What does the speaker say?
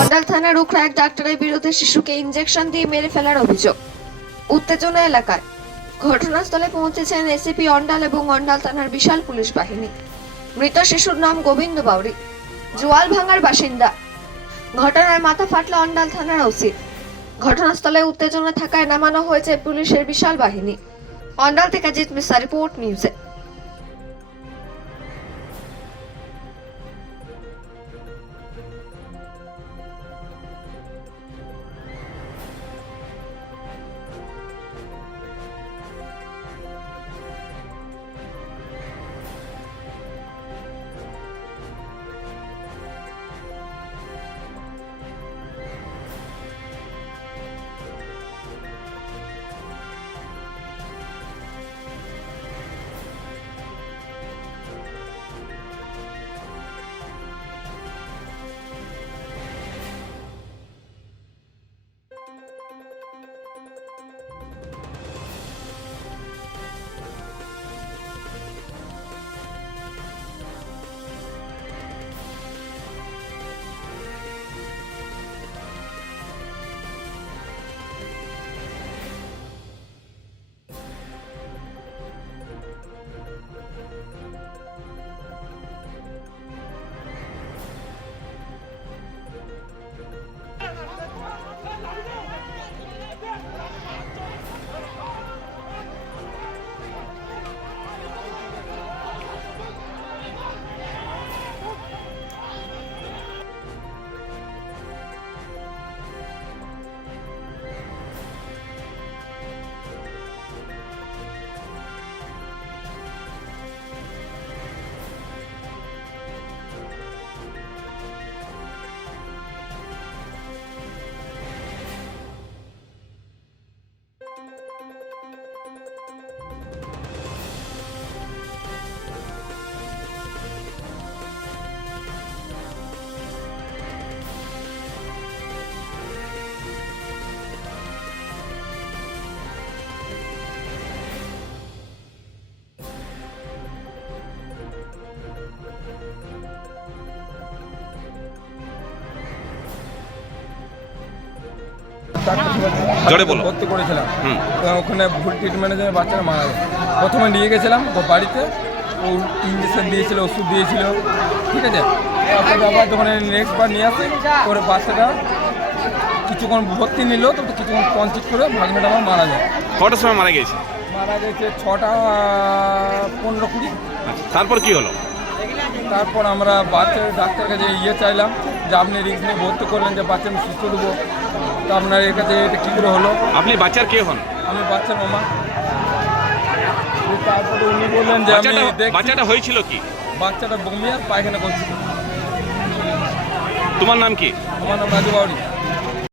অন্ডাল থানার উখড়া এক ডাক্তারের বিরুদ্ধে শিশুকে ইঞ্জেকশন দিয়ে মেরে ফেলার অভিযোগ। উত্তেজনা এলাকায়। ঘটনাস্থলে পৌঁছেছেন এসিপি অন্ডাল এবং অন্ডাল থানার বিশাল পুলিশ বাহিনী। মৃত শিশুর নাম গোবিন্দ বাউরি। জোয়াল ভাঙার বাসিন্দা। ঘটনায় মাথা ফাটল অন্ডাল থানার ওসি ঘটনাস্থলে উত্তেজনা থাকায় নামানো হয়েছে পুলিশের বিশাল বাহিনী। অন্ডাল থেকে জিত মিসা রিপোর্ট, নিউজে জোরে বলো। ভর্তি করেছিলাম। ওখানে ভুল ট্রিটমেন্টের জন্য বাচ্চারা মারা যায় প্রথমে নিয়ে গেছিলাম তো বাড়িতে ও ইঞ্জেকশন দিয়েছিল ওষুধ দিয়েছিল। ঠিক আছে? তারপরে আবার যখন নেক্সট বার নিয়ে আসি ওর বাচ্চাটা কিছুক্ষণ ভর্তি নিল তো কিছুক্ষণ কনসিট করে ভাগনাটা আমার মারা যায়। কটার সময় মারা গেছে মারা গেছে ছটা পনেরো কুড়ি। আচ্ছা, তারপর কি হলো? তারপর আমরা বাচ্চার ডাক্তার কাছে ইয়ে চাইলাম যে আপনি রিক্স নিয়ে ভর্তি করলেন যে বাচ্চা আমি সুস্থ দেবো তো আপনার এর কাছে এটা কী করে হলো? আপনি বাচ্চার কে হন? আমি বাচ্চার মামা। তারপরে উনি বললেন যে আমি বাচ্চাটা হয়েছিল কি? বাচ্চাটা বমি আর পায়খানা করছিল। তোমার নাম কি? আমার নাম রাজু বাউরি।